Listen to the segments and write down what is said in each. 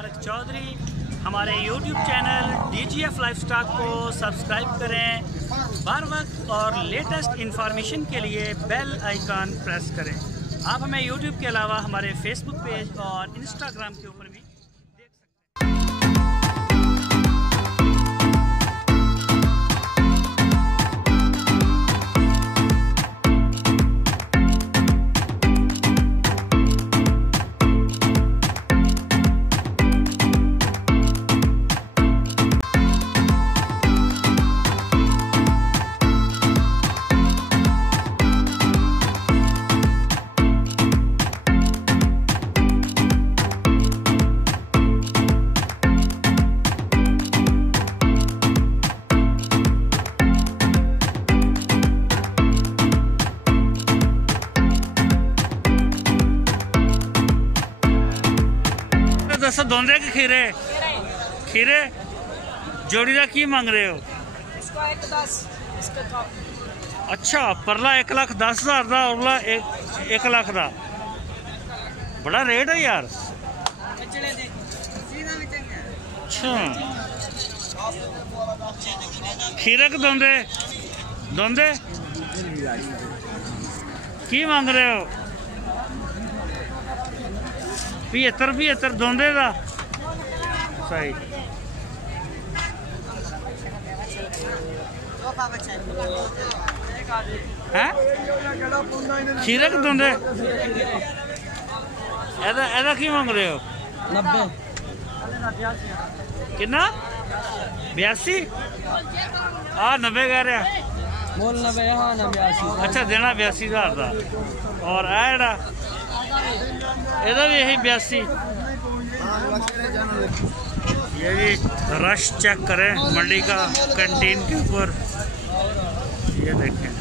तारक चौधरी। हमारे YouTube channel DGF lifestyle को subscribe करें। हर वक्त और लेटेस्ट इंफॉर्मेशन के लिए बेल आइकन प्रेस करें। आप हमें YouTube के अलावा हमारे Facebook पेज और Instagram के ऊपर भी दसो दोंदे के खीरे खीरे जोड़ी का की मांग रहे हो? इसका 1,10 इसका टॉप। अच्छा, परला 1,10,000 का, उरला 1 लाख का। बड़ा रेट है यार। अच्छा, खीरे के दोंदे दोंदे की मांग रहे हो? 75 दोंदे का सही। है खीरे के दोंदे एदा की मांग रहे हो? 90 कितना? 82 90 कह रहे बोल 90। हाँ 89। अच्छा, देना 82,000 का। और एड़ा ਇਹਦਾ भी यही 82। ये जी रश चेक करें मंडी का कैंटीन के ऊपर। ये देखें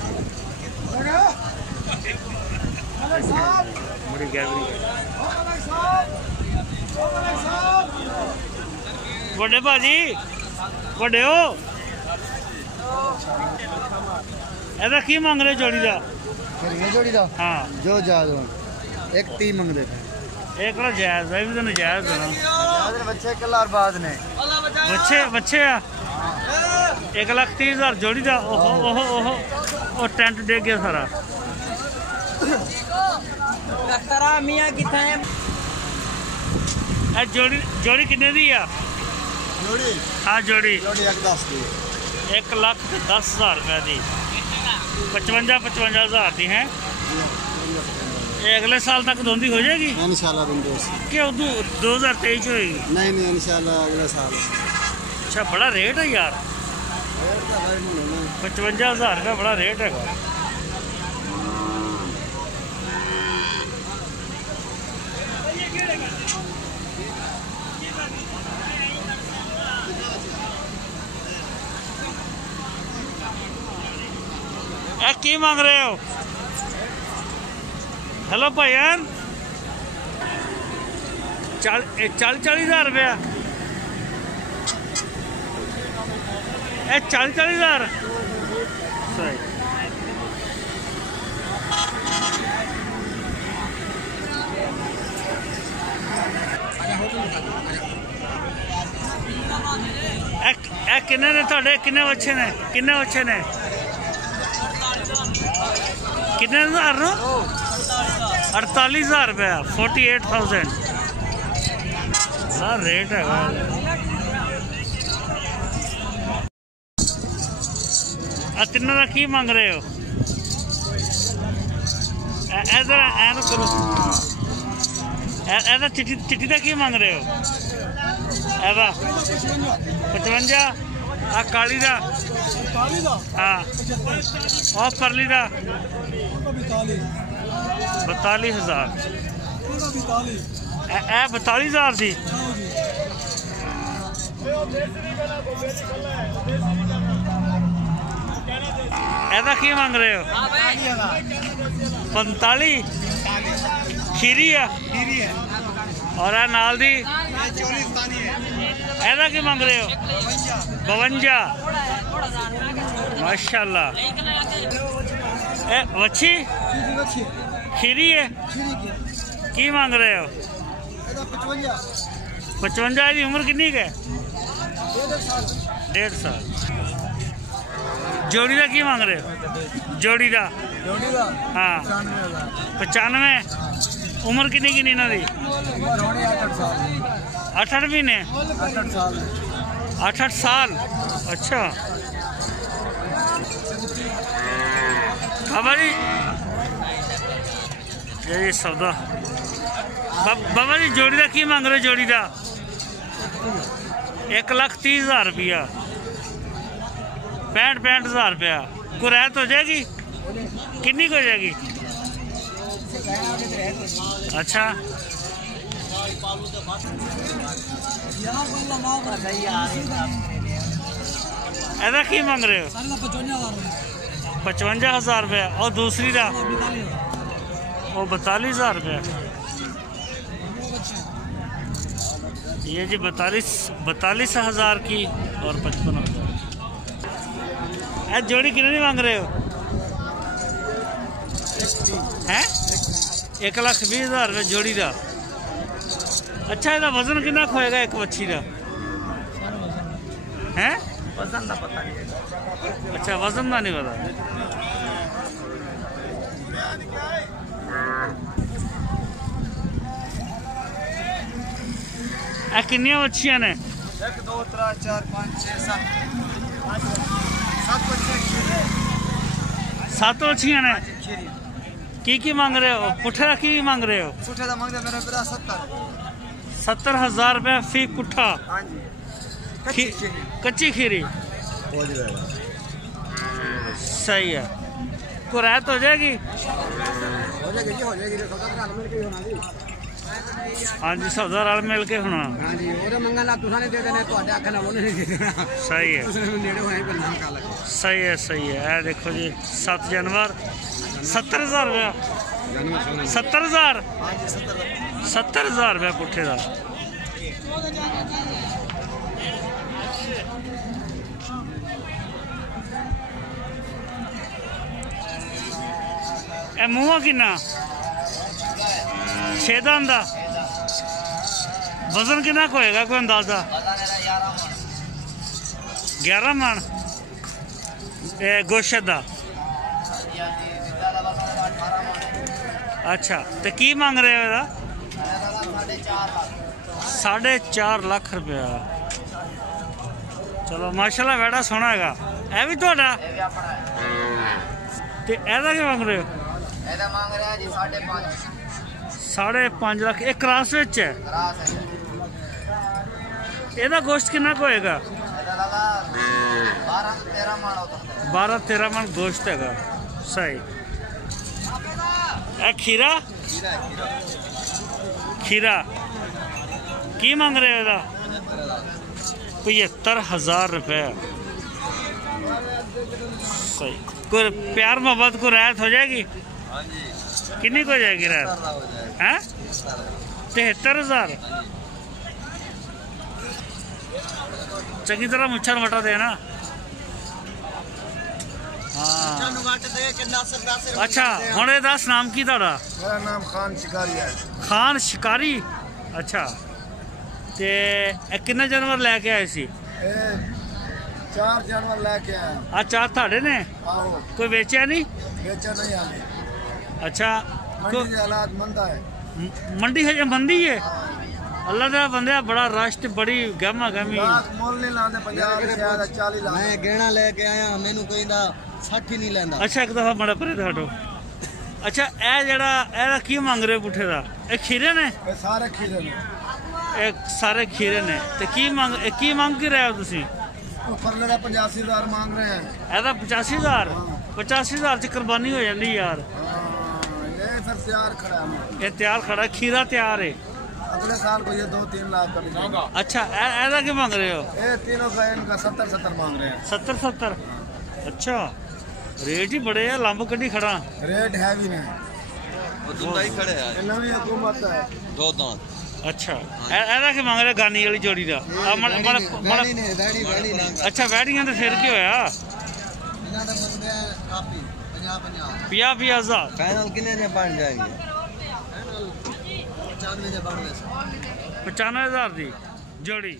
बड़ी गैलरी है। बड़े भाजी बड़े हो, ਇਹਦਾ की मांग रहे जोड़ी का? जोड़ी का हाँ जो जायज हो 1,30 मंग देते हैं। एक ना जायज है भी तो नजायज है ना। बच्चे कल बाद ने बच्चे आ 1,30,000 जोड़ी का। ओहो ओहो ओहो और टेंट देख गया सारा। मियां कितना है? जोड़ी कितने दी आ? जोड़ी हाँ जोड़ी 1,10 दी। 1,10,000 रुपये दी। 55,000 दी है। ये अगले साल तक दोंदी हो जाएगी इंशाल्लाह। क्या 2023 होएगी? नहीं इंशाल्लाह अगले साल। अच्छा, बड़ा रेट है यार। 55,000 रुपये बड़ा रेट है। की मांग रहे हो? हेलो भाईयान 40,000 रुपया। 40,000 सही। किन्ने ने थोड़े किन्ने बच्चे ने? किन्ने बच्चे ने? कितने हज़ार नो? 48,000 रुपया। 48,000 सर रेट है। तिना का की मांग रहे हो? इधर करो। चिट्ठी का की मांग रहे हो? 55। आ काली दा? हाँ। और परली दा? 42,000। 42,000 दी। ऐसा की मांग रहे हो? 45 खीरी है। और नाल दी ऐसा की मांग रहे हो? 52 माशाल्लाह। वच्छी खीरी है की मांग रहे हो? 55 की उम्र कितनी है? 1.5 साल। जोड़ी का की मांग रहे हो? जोड़ी का हाँ 95। उम्र कितनी की इन्हों की? 8 महीने 8 साल। अच्छा बाबा जी ये सौदा बाबा जी जोड़ी का की मांग रहे? जोड़ी का 1,30,000 रुपया। 65,000 रुपया। कोई रायत हो जाएगी? कितनी को हो जाएगी? अच्छा ऐसा की मांग रहे हो? 55,000 रुपया। और दूसरी का वो 42,000 रुपया। ये जी 42,000 की और 55,000। जोड़ी कितने मांग रहे हो? हैं 1,20,000 रुपये जोड़ी का। अच्छा ਇਹਦਾ वजन कितना होएगा एक मच्छी का? हैं वजन का पता नहीं। अच्छा वजन का नहीं पता। कितनी मच्छियां ने? 1 2 3 4 5 6 7 बच्चे। 7 मच्छियां ने। की मांग रहे हो? पुठे का की मांग रहे हो? पुठे का मांगते मेरे पिता 70,000 रुपया फी पुठा। हाँ जी कच्ची खीरी सही है। कोई रायत हो जाएगी? हो जाएगी जी, हो जाएगी। हाँ जी सौदा रल मिल के होना। हाँ जी वो मंगना तुसा ने दे देने, तो आखना वो नहीं दे देना। सही है नेड़े होए पे नाम का लगे। सही है सही है। ए देखो जी 7 जानवर 70,000 रुपया। 70,000 70,000 रुपया पुठे का। ए मुँह किन्ना 6 दान दा। वजन कितना होएगा कोई अंदाजा? 11 मन। गोश्त दा। अच्छा तो की मांग रहे हो? 4.5 लाख रुपया। चलो माशाल्लाह बेटा सोना है। ए भी थोड़ा ते एदा की मांग रहे हो? मांग रहा है जी 5.5 5.5 लाख। एक क्रास विच है। एदा गोश्त कितना होएगा? 12-13 मन गोश्त है। सही। ए खीरा खीरा की मांग रहे हो? 75,000 रुपये। सही। कोई प्यार मोहब्बत को रायत हो जाएगी? कितनी को हो जाएगी रायत? हैं 73,000। चंगी तरह मुच्छर वटा देना। हाँ अच्छा हुण ये दस नाम की तुहाडा? मेरा नाम खान शिकारी है। खान शिकारी। अच्छा ते कितने जानवर लैके आए सी? 4 जानवर लेके आए। 4 थाड़े ने? आओ कोई बेचा नहीं? बेचा नहीं आने। अच्छा मंडी के हालात मंदा है। मंडी है मंदी है। अल्लाह का बंदे बड़ा रश बड़ी गहमा गहमी। मोल नहीं लाते 50 शायद 40 लाते। मैं गहना लेके आया मैनू कोई ना 60 नहीं लेंदा। अच्छा एक दफा बड़ा परे हटो। अच्छा ए जड़ा एदा की मांग रहे पुठे दा? ए खीरे ने? सारे खीरे ने। एक सारे खीरे ने ते की मांग की रहे हो तुसी? परले का 85,000 मांग रहे हैं। एदा 85,000 85,000 च कुर्बानी हो जाती यार। ये फिर तैयार खड़ा है। ये तैयार खड़ा खीरा तैयार है। अगले साल को ये 2-3 लाख का बिकेगा। अच्छा ऐसा क्या मांग रहे हो? ये तीनों का इनका 70-70 मांग रहे हैं। 70-70। अच्छा रेट ही बड़े है। लंब कड़ी खड़ा रेट है भी नहीं। वो दुंदा ही खड़े है। नवी हुकूमत है। 2 दांत। अच्छा ऐसा क्या मांग रहे गानी वाली जोड़ी का? अच्छा बैठियां तो फिर क्या होया? 50,000 फाइनल कितने में बन जाएगी? 95,000 दी। जोड़ी